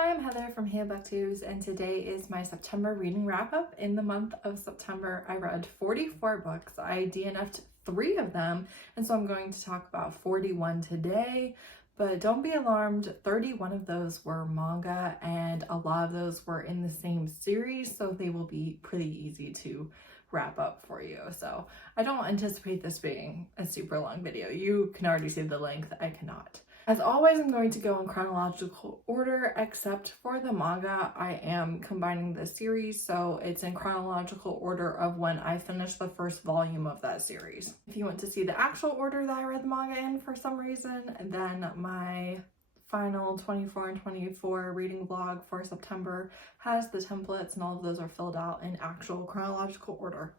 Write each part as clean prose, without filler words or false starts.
Hi, I'm Heather from booktubes, and today is my September reading wrap-up. In the month of September, I read 44 books. I DNF'd 3 of them, and so I'm going to talk about 41 today. But don't be alarmed, 31 of those were manga, and a lot of those were in the same series, so they will be pretty easy to wrap up for you. So I don't anticipate this being a super long video. You can already see the length, I cannot. As always, I'm going to go in chronological order, except for the manga. I am combining the series, so it's in chronological order of when I finished the first volume of that series. If you want to see the actual order that I read the manga in for some reason, then my final 24 and 24 reading vlog for September has the templates, and all of those are filled out in actual chronological order,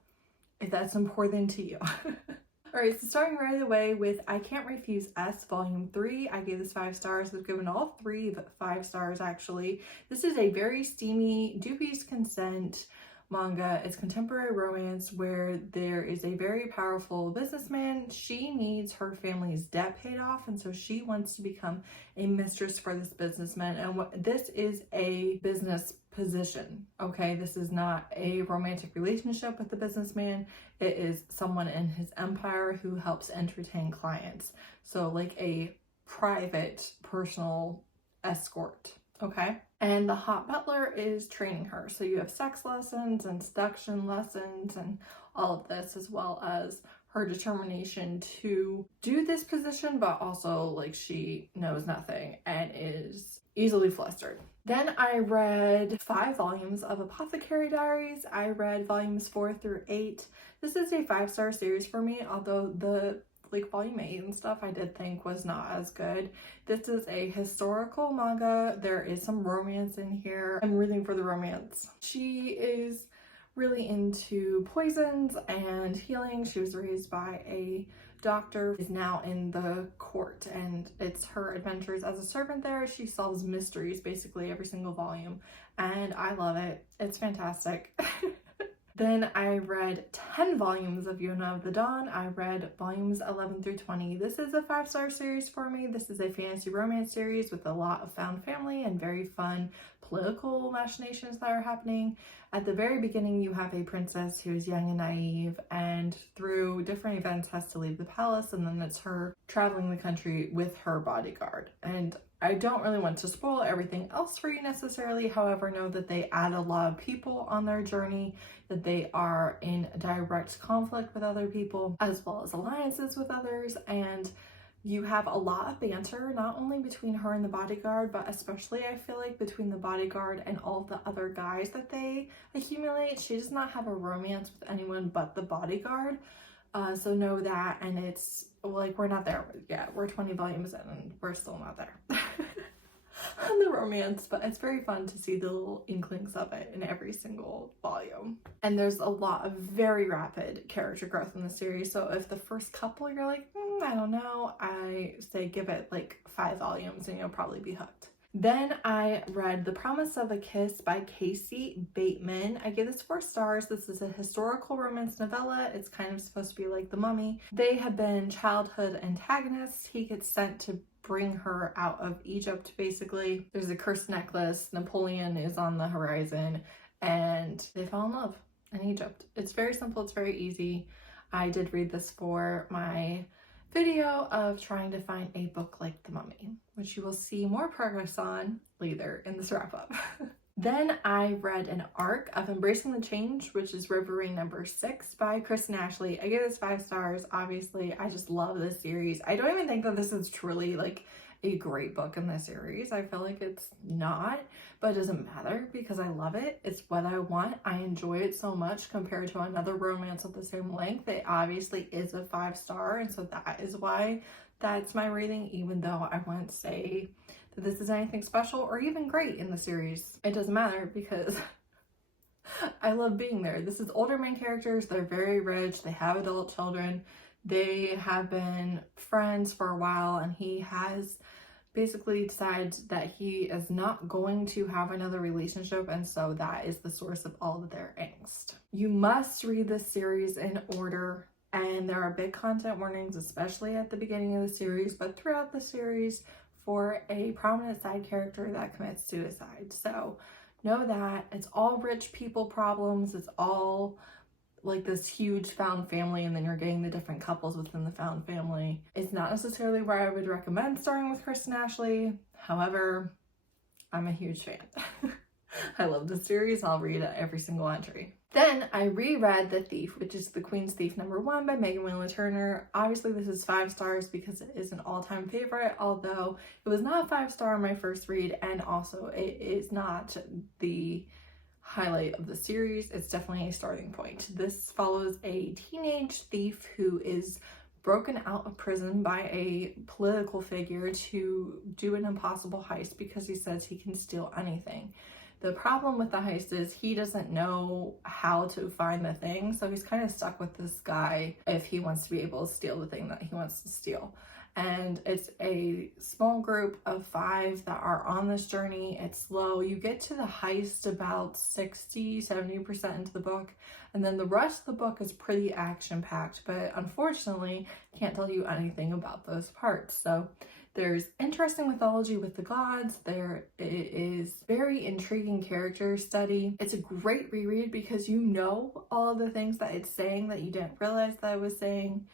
if that's important to you. Alright, so starting right away with I Can't Refuse S Volume 3. I gave this 5 stars. I've given all 3 5 stars actually. This is a very steamy, dubious consent manga. It's contemporary romance where there is a very powerful businessman. She needs her family's debt paid off, and so she wants to become a mistress for this businessman. And this is a business position, okay? This is not a romantic relationship with the businessman. It is someone in his empire who helps entertain clients. So like a private personal escort, okay? And the hot butler is training her. So you have sex lessons and seduction lessons and all of this, as well as her determination to do this position, but also like she knows nothing and is easily flustered. Then I read 5 volumes of Apothecary Diaries. I read volumes 4 through 8. This is a 5-star series for me, although the volume 8 and stuff I did think was not as good. This is a historical manga. There is some romance in here. I'm rooting for the romance. She is really into poisons and healing. She was raised by a doctor, is now in the court, and it's her adventures as a servant there. She solves mysteries basically every single volume, and I love it. It's fantastic. Then I read 10 volumes of Yona of the Dawn. I read volumes 11 through 20. This is a 5-star series for me. This is a fantasy romance series with a lot of found family and very fun political machinations that are happening. At the very beginning, you have a princess who is young and naive, and through different events has to leave the palace, and then it's her traveling the country with her bodyguard. And I don't really want to spoil everything else for you necessarily, however, know that they add a lot of people on their journey, that they are in direct conflict with other people, as well as alliances with others, and you have a lot of banter, not only between her and the bodyguard, but especially I feel like between the bodyguard and all the other guys that they accumulate. She does not have a romance with anyone but the bodyguard. So know that, and it's like we're not there yet. We're 20 volumes in and we're still not there on the romance, but it's very fun to see the little inklings of it in every single volume. And there's a lot of very rapid character growth in the series, so if the first couple you're like, I don't know, I say give it like 5 volumes and you'll probably be hooked. Then I read The Promise of a Kiss by Casey Bateman. I gave this 4 stars. This is a historical romance novella. It's kind of supposed to be like The Mummy. They have been childhood antagonists. He gets sent to bring her out of Egypt, basically. There's a cursed necklace. Napoleon is on the horizon, and they fall in love in Egypt. It's very simple. It's very easy. I did read this for my video of trying to find a book like The Mummy, which you will see more progress on later in this wrap-up. Then I read an arc of Embracing the Change, which is River Rain number 6 by Kristen. I gave this 5 stars. Obviously, I just love this series. I don't even think that this is truly like a great book in this series. I feel like it's not, but it doesn't matter because I love it. It's what I want. I enjoy it so much compared to another romance of the same length. It obviously is a 5-star, and so that is why that's my rating, even though I wouldn't say that this is anything special or even great in the series. It doesn't matter because I love being there. This is older main characters. They're very rich. They have adult children. They have been friends for a while, and he has basically decided that he is not going to have another relationship, and so that is the source of all of their angst. You must read this series in order, and there are big content warnings, especially at the beginning of the series, but throughout the series for a prominent side character that commits suicide. So know that it's all rich people problems. It's all like this huge found family, and then you're getting the different couples within the found family. It's not necessarily where I would recommend starting with Kristen Ashley. However, I'm a huge fan. I love the series. I'll read every single entry. Then I reread The Thief, which is The Queen's Thief #1 by Megan Whalen Turner. Obviously this is 5 stars because it is an all-time favorite, although it was not 5-star on my first read, and also it is not the highlight of the series. It's definitely a starting point. This follows a teenage thief who is broken out of prison by a political figure to do an impossible heist because he says he can steal anything. The problem with the heist is he doesn't know how to find the thing, so he's kind of stuck with this guy if he wants to be able to steal the thing that he wants to steal. And it's a small group of 5 that are on this journey. It's slow. You get to the heist about 60-70% into the book, and then the rest of the book is pretty action-packed, but unfortunately can't tell you anything about those parts. So there's interesting mythology with the gods. There is very intriguing character study. It's a great reread because you know all of the things that it's saying that you didn't realize that it was saying.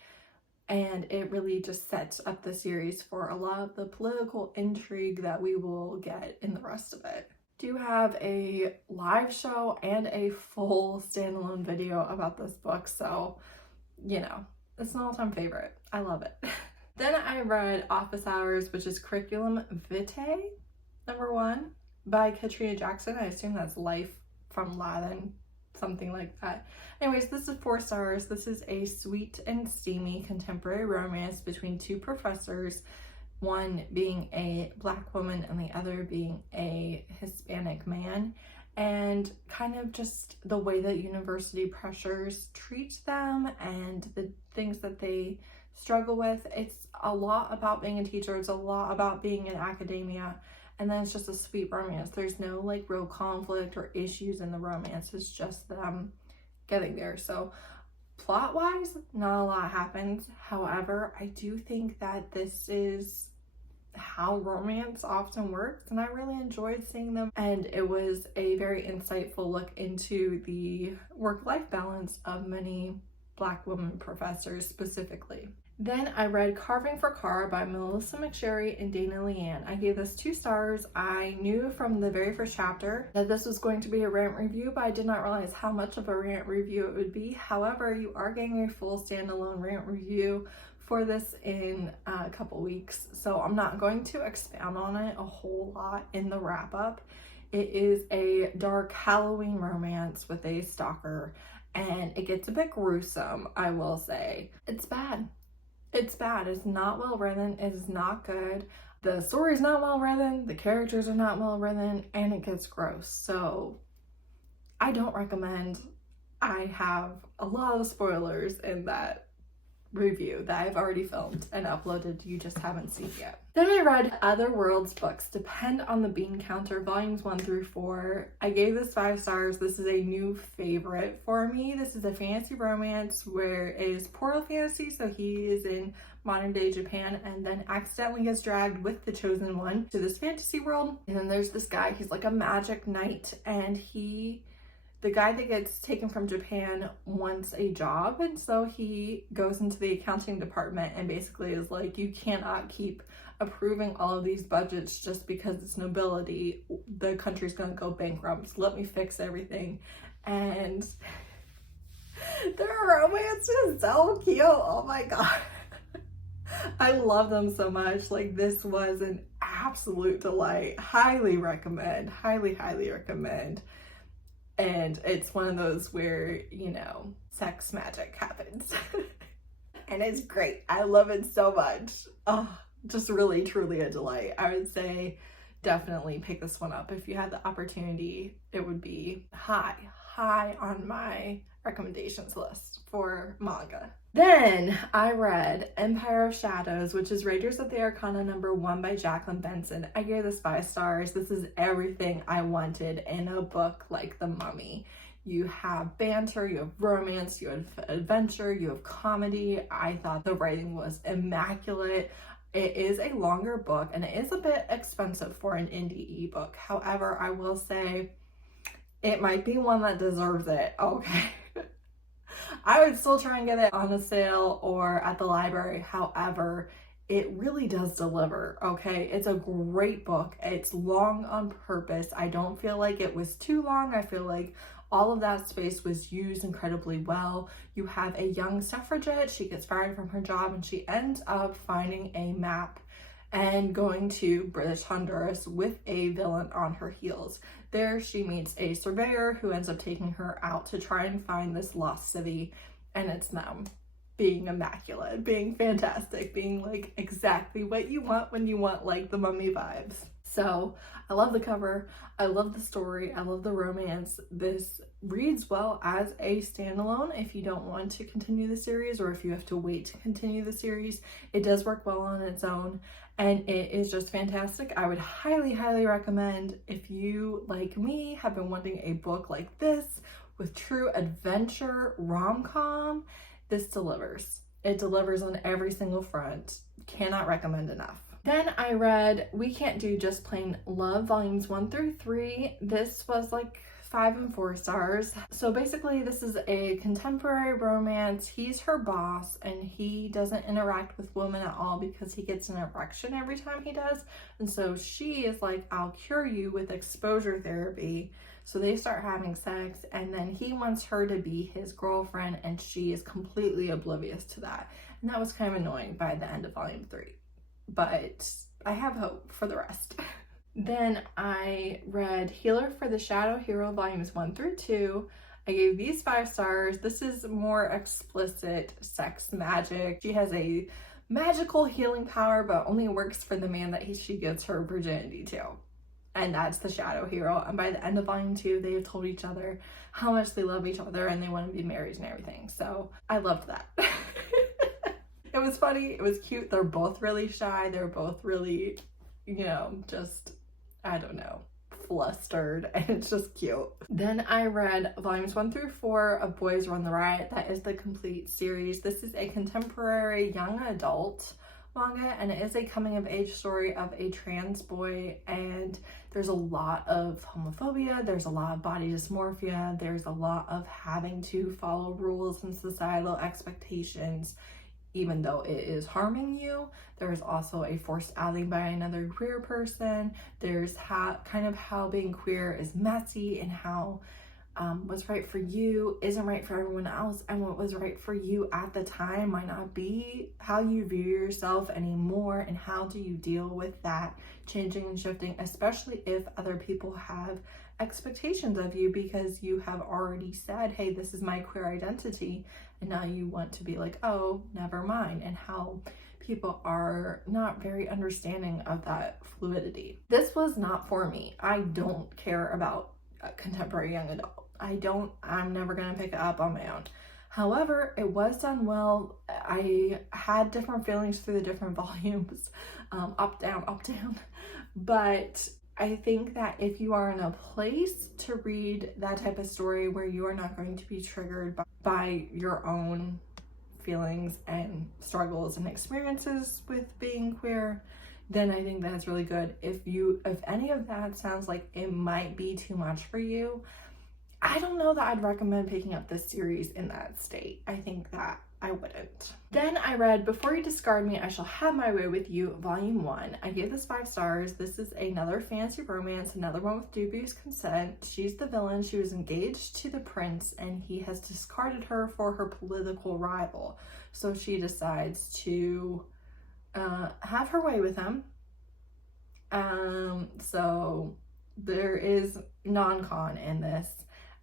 And it really just sets up the series for a lot of the political intrigue that we will get in the rest of it. Do have a live show and a full standalone video about this book, so you know, it's an all-time favorite. I love it. Then I read Office Hours, which is Curriculum Vitae #1 by Katrina Jackson. I assume that's life from Latin, something like that. Anyways, this is 4 stars. This is a sweet and steamy contemporary romance between 2 professors, one being a Black woman and the other being a Hispanic man, and kind of just the way that university pressures treat them and the things that they struggle with. It's a lot about being a teacher. It's a lot about being in academia. And then it's just a sweet romance. There's no like real conflict or issues in the romance. It's just them getting there. So plot wise, not a lot happens. However, I do think that this is how romance often works, and I really enjoyed seeing them. And it was a very insightful look into the work-life balance of many Black women professors specifically. Then I read Carving for Cara by Melissa McSherry and Dana Leanne. I gave this 2 stars. I knew from the very first chapter that this was going to be a rant review, but I did not realize how much of a rant review it would be. However, you are getting a full standalone rant review for this in a couple weeks, so I'm not going to expound on it a whole lot in the wrap-up. It is a dark Halloween romance with a stalker, and it gets a bit gruesome, I will say. It's bad. It's bad. It's not well written. It is not good. The story's not well written. The characters are not well written, and it gets gross. So I don't recommend. I have a lot of spoilers in that review that I've already filmed and uploaded. You just haven't seen yet. Then I read Other Worlds books, Depend on the Bean Counter, volumes 1 through 4. I gave this 5 stars. This is a new favorite for me. This is a fantasy romance where it is portal fantasy, so he is in modern day Japan and then accidentally gets dragged with the chosen one to this fantasy world. And then there's this guy, he's like a magic knight, and the guy that gets taken from Japan wants a job, and so he goes into the accounting department and basically is like, you cannot keep approving all of these budgets just because it's nobility. The country's gonna go bankrupt. Let me fix everything. And their romance is so cute. Oh my god. I love them so much. Like, this was an absolute delight. Highly recommend. Highly recommend. And it's one of those where, you know, sex magic happens. And it's great. I love it so much. Oh, just really, truly a delight. I would say definitely pick this one up. If you had the opportunity, it would be high on my recommendations list for manga. Then I read Empire of Shadows, which is Raiders of the Arcana #1 by Jacqueline Benson. I gave this 5 stars. This is everything I wanted in a book like The Mummy. You have banter, you have romance, you have adventure, you have comedy. I thought the writing was immaculate. It is a longer book and it is a bit expensive for an indie ebook. However, I will say it might be one that deserves it. Okay. I would still try and get it on a sale or at the library. However, it really does deliver, okay? It's a great book. It's long on purpose. I don't feel like it was too long. I feel like all of that space was used incredibly well. You have a young suffragette. She gets fired from her job and she ends up finding a map and going to British Honduras with a villain on her heels. There she meets a surveyor who ends up taking her out to try and find this lost city, and it's them being immaculate, being fantastic, being like exactly what you want when you want like the Mummy vibes. So I love the cover, I love the story, I love the romance. This reads well as a standalone if you don't want to continue the series or if you have to wait to continue the series. It does work well on its own and it is just fantastic. I would highly recommend, if you, like me, have been wanting a book like this with true adventure rom-com, this delivers. It delivers on every single front. Cannot recommend enough. Then I read We Can't Do Just Plain Love volumes 1 through 3. This was like 5 and 4 stars. So basically this is a contemporary romance. He's her boss and he doesn't interact with women at all because he gets an erection every time he does. And so she is like, I'll cure you with exposure therapy. So they start having sex and then he wants her to be his girlfriend and she is completely oblivious to that. And that was kind of annoying by the end of volume 3. But I have hope for the rest. Then I read Healer for the Shadow Hero volumes 1 through 2. I gave these 5 stars. This is more explicit sex magic. She has a magical healing power, but only works for the man that she gives her virginity to. And that's the Shadow Hero. And by the end of volume 2, they have told each other how much they love each other and they want to be married and everything. So I loved that. It was funny. It was cute. They're both really shy. They're both really, just, I don't know, flustered. And it's just cute. Then I read volumes 1 through 4 of Boys Run the Riot. That is the complete series. This is a contemporary young adult manga and it is a coming of age story of a trans boy, and there's a lot of homophobia, there's a lot of body dysmorphia, there's a lot of having to follow rules and societal expectations even though it is harming you. There's also a forced outing by another queer person. There's how being queer is messy and how what's right for you isn't right for everyone else, and what was right for you at the time might not be how you view yourself anymore, and how do you deal with that changing and shifting, especially if other people have expectations of you because you have already said, hey, this is my queer identity, and now you want to be like, oh, never mind, and how people are not very understanding of that fluidity. This was not for me. I don't care about contemporary young adult. I'm never gonna pick it up on my own. However, it was done well. I had different feelings through the different volumes, up, down, but I think that if you are in a place to read that type of story where you are not going to be triggered by your own feelings and struggles and experiences with being queer, then I think that's really good. If any of that sounds like it might be too much for you, I don't know that I'd recommend picking up this series in that state. I think that I wouldn't. Then I read Before You Discard Me, I Shall Have My Way With You, Volume 1. I gave this 5 stars. This is another fantasy romance, another one with dubious consent. She's the villain. She was engaged to the prince and he has discarded her for her political rival. So she decides to have her way with him. So there is non-con in this.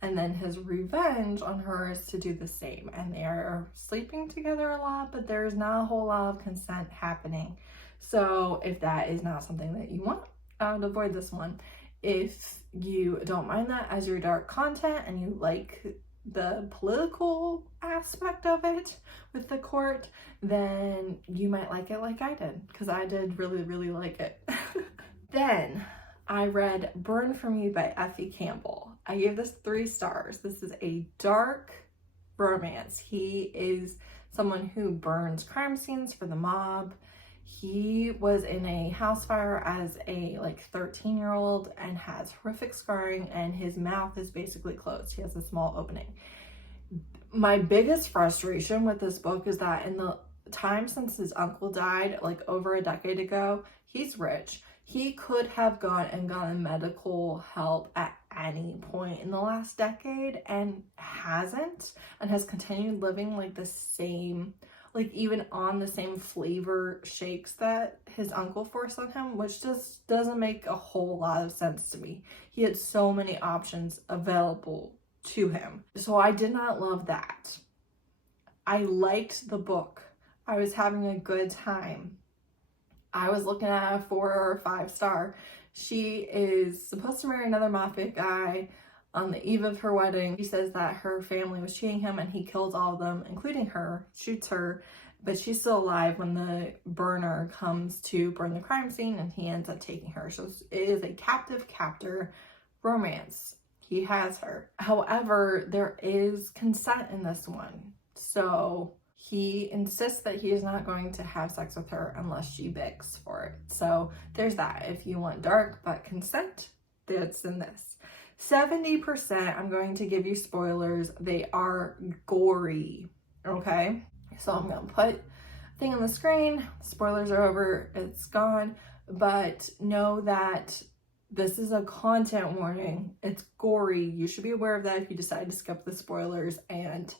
And then his revenge on her is to do the same. And they are sleeping together a lot, but there's not a whole lot of consent happening. So if that is not something that you want, I would avoid this one. If you don't mind that as your dark content and you like the political aspect of it with the court, then you might like it like I did, because I did really like it. Then I read Burn For Me by Effie Campbell. I gave this 3 stars. This is a dark romance. He is someone who burns crime scenes for the mob. He was in a house fire as a like 13-year-old and has horrific scarring, and his mouth is basically closed. He has a small opening. My biggest frustration with this book is that in the time since his uncle died, like over a decade ago, he's rich. He could have gone and gotten medical help at any point in the last decade and hasn't, and has continued living like the same, like even on the same flavor shakes that his uncle forced on him, which just doesn't make a whole lot of sense to me. He had so many options available to him. So I did not love that. I liked the book. I was having a good time. I was looking at a 4 or 5 star. She is supposed to marry another mafia guy on the eve of her wedding. She says that her family was cheating him and he kills all of them, including her, shoots her, but she's still alive when the burner comes to burn the crime scene, and he ends up taking her. So it is a captive captor romance. He has her. However, there is consent in this one. So he insists that he is not going to have sex with her unless she begs for it. So there's that. If you want dark but consent, that's in this. 70%, I'm going to give you spoilers. They are gory, okay? So I'm going to put a thing on the screen. Spoilers are over. It's gone. But know that this is a content warning. It's gory. You should be aware of that if you decide to skip the spoilers and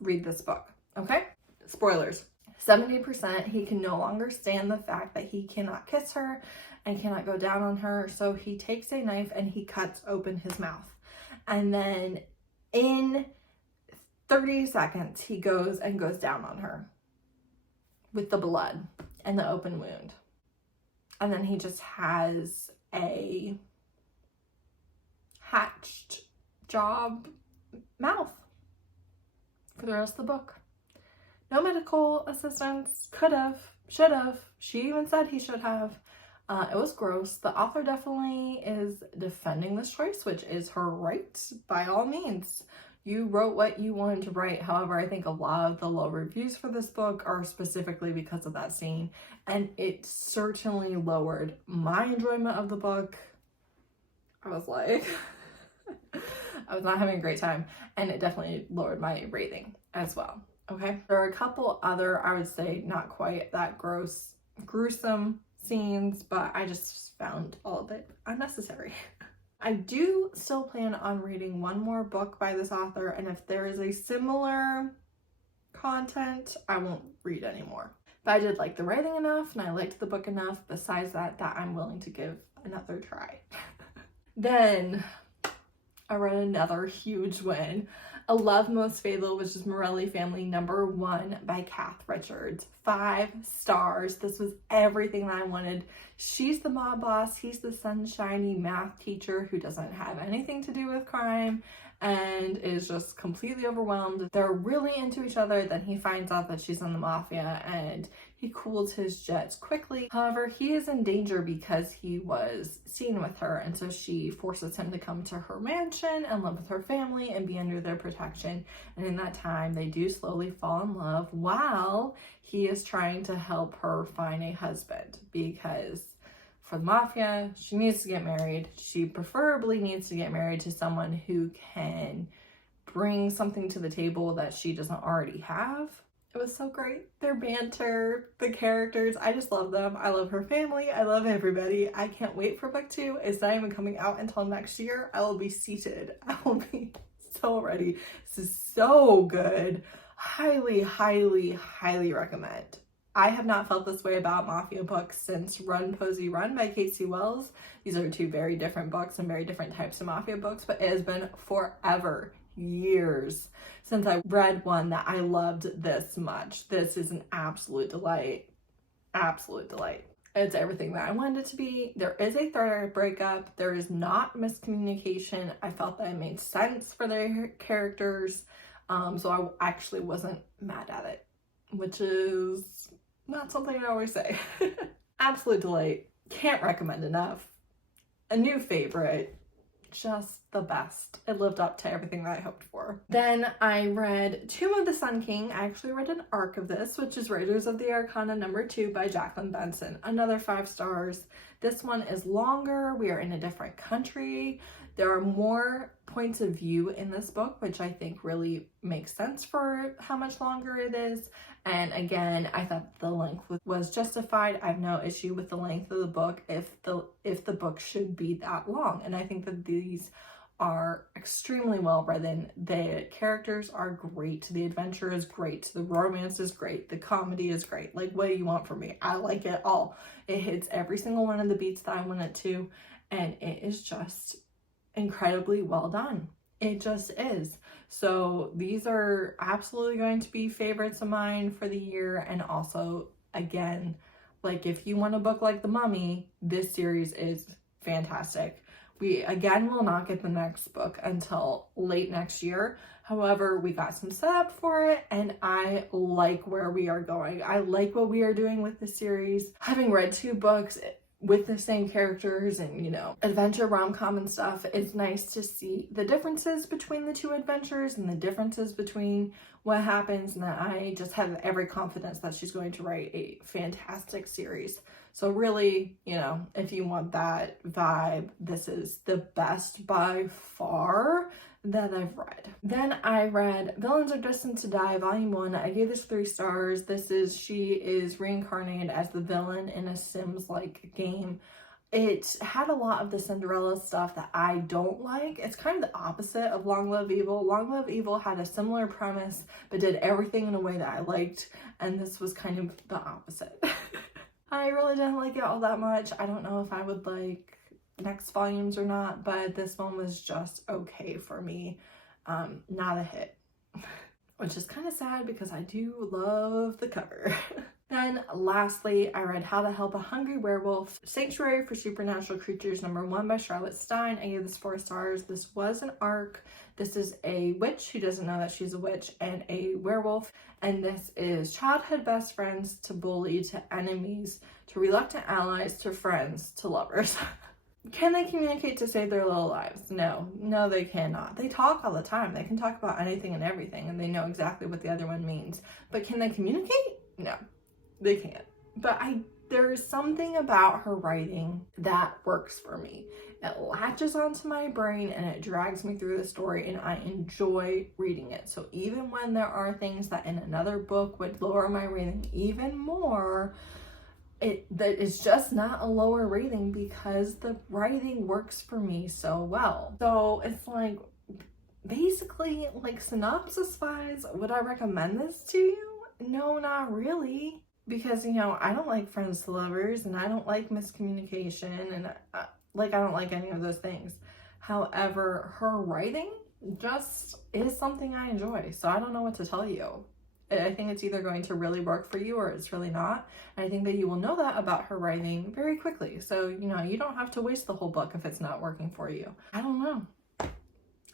read this book, okay? Spoilers. 70%, he can no longer stand the fact that he cannot kiss her and cannot go down on her, so he takes a knife and he cuts open his mouth. And then in 30 seconds, he goes down on her with the blood and the open wound. And then he just has a hatched job mouth for the rest of the book. No medical assistance. Could have, should have. She even said he should have. It was gross. The author definitely is defending this choice, which is her right, by all means. You wrote what you wanted to write. However, I think a lot of the low reviews for this book are specifically because of that scene, and it certainly lowered my enjoyment of the book. I was like, I was not having a great time, and it definitely lowered my rating as well. Okay, there are a couple other, I would say, not quite that gruesome scenes, but I just found all of it unnecessary. I do still plan on reading one more book by this author, and if there is a similar content, I won't read anymore. But I did like the writing enough, and I liked the book enough, besides that I'm willing to give another try. Then I read another huge win. A Love Most Fatal, which is Morelli Family #1 by Kath Richards. 5 stars. This was everything that I wanted. She's the mob boss. He's the sunshiny math teacher who doesn't have anything to do with crime and is just completely overwhelmed. They're really into each other. Then he finds out that she's in the mafia and he cools his jets quickly. However, he is in danger because he was seen with her, and so she forces him to come to her mansion and live with her family and be under their protection. And in that time, they do slowly fall in love while he is trying to help her find a husband, because for the mafia, she needs to get married. She preferably needs to get married to someone who can bring something to the table that she doesn't already have. It was so great. Their banter, the characters, I just love them. I love her family. I love everybody. I can't wait for book 2. It's not even coming out until next year. I will be seated. I will be so ready. This is so good. Highly, highly, highly recommend. I have not felt this way about mafia books since Run, Posey, Run by Casey Wells. These are 2 very different books and very different types of mafia books, but it has been forever, years since I read one that I loved this much. This is an absolute delight. Absolute delight. It's everything that I wanted it to be. There is a third breakup. There is not miscommunication. I felt that it made sense for their characters. So I actually wasn't mad at it, which is not something I always say. Absolute delight. Can't recommend enough. A new favorite. Just the best. It lived up to everything that I hoped for. Then I read Tomb of the Sun King. I actually read an arc of this, which is Raiders of the Arcana #2 by Jacqueline Benson. Another 5 stars. This one is longer. We are in a different country. There are more points of view in this book, which I think really makes sense for how much longer it is. And again, I thought the length was justified. I have no issue with the length of the book if the book should be that long. And I think that these are extremely well written. The characters are great. The adventure is great. The romance is great. The comedy is great. Like, what do you want from me? I like it all. It hits every single one of the beats that I want it to. And it is just incredibly well done. It just is. So these are absolutely going to be favorites of mine for the year. And also, again, like, if you want a book like The Mummy, this series is fantastic. We again will not get the next book until late next year. However, we got some setup for it, and I like where we are going. I like what we are doing with the series. Having read 2 books with the same characters and, you know, adventure rom-com and stuff, it's nice to see the differences between the 2 adventures and the differences between what happens, and that I just have every confidence that she's going to write a fantastic series. So really, you know, if you want that vibe, this is the best by far that I've read. Then I read Villains Are Destined to Die, Volume 1. I gave this 3 stars. She is reincarnated as the villain in a Sims-like game. It had a lot of the Cinderella stuff that I don't like. It's kind of the opposite of Long Live Evil. Long Live Evil had a similar premise, but did everything in a way that I liked, and this was kind of the opposite. I really didn't like it all that much. I don't know if I would like next volumes or not, but this one was just okay for me. Not a hit, which is kind of sad because I do love the cover. Then lastly, I read How to Help a Hungry Werewolf, Sanctuary for Supernatural Creatures #1 by Charlotte Stein. I gave this 4 stars. This was an arc. This is a witch who doesn't know that she's a witch and a werewolf. And this is childhood best friends to bully to enemies to reluctant allies to friends to lovers. Can they communicate to save their little lives? No, they cannot. They talk all the time. They can talk about anything and everything, and they know exactly what the other one means. But can they communicate? No, they can't. But there is something about her writing that works for me. It latches onto my brain and it drags me through the story, and I enjoy reading it. So even when there are things that in another book would lower my rating even more, that is just not a lower rating because the writing works for me so well. So it's like, basically, like, synopsis wise, would I recommend this to you? No, not really. Because, you know, I don't like friends to lovers, and I don't like miscommunication, and I don't like any of those things. However, her writing just is something I enjoy. So I don't know what to tell you. I think it's either going to really work for you or it's really not. And I think that you will know that about her writing very quickly. So, you know, you don't have to waste the whole book if it's not working for you. I don't know.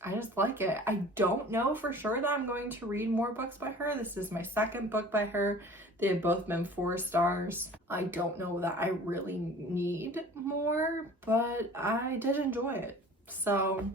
I just like it. I don't know for sure that I'm going to read more books by her. This is my 2nd book by her. They have both been 4 stars. I don't know that I really need more, but I did enjoy it. So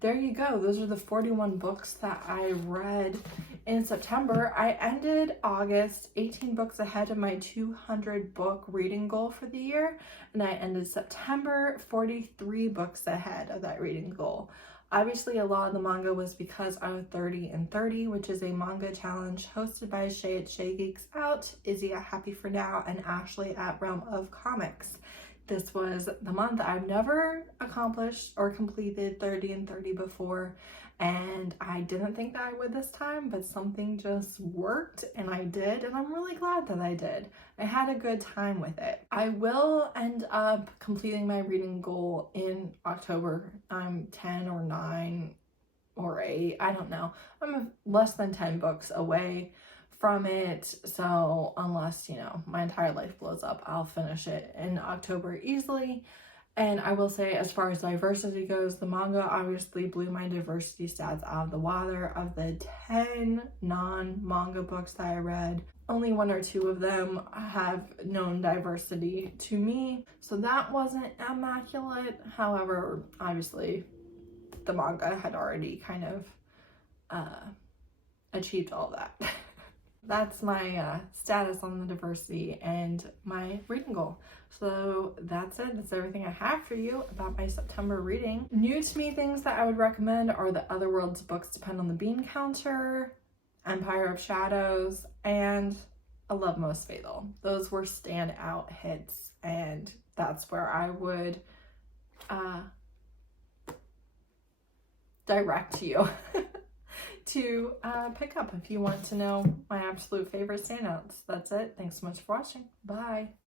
there you go. Those are the 41 books that I read in September. I ended August 18 books ahead of my 200 book reading goal for the year, and I ended September 43 books ahead of that reading goal. Obviously, a lot of the manga was because I was 30 and 30, which is a manga challenge hosted by Shay at Shay Geeks Out, Izzy at Happy For Now, and Ashley at Realm of Comics. This was the month. I've never accomplished or completed 30 and 30 before, and I didn't think that I would this time, but something just worked and I did, and I'm really glad that I did. I had a good time with it. I will end up completing my reading goal in October. I'm 10 or 9 or 8, I don't know. I'm less than 10 books away from it, so unless, you know, my entire life blows up, I'll finish it in October easily. And I will say, as far as diversity goes, the manga obviously blew my diversity stats out of the water. Of the 10 non-manga books that I read, only 1 or 2 of them have known diversity to me, so that wasn't immaculate. However, obviously the manga had already kind of achieved all that. That's my status on the diversity and my reading goal. So that's it. That's everything I have for you about my September reading. New to me things that I would recommend are the Otherworlds books Depend on the Bean Counter, Empire of Shadows, and A Love Most Fatal. Those were standout hits, and that's where I would direct you to pick up if you want to know my absolute favorite standouts. That's it. Thanks so much for watching. Bye.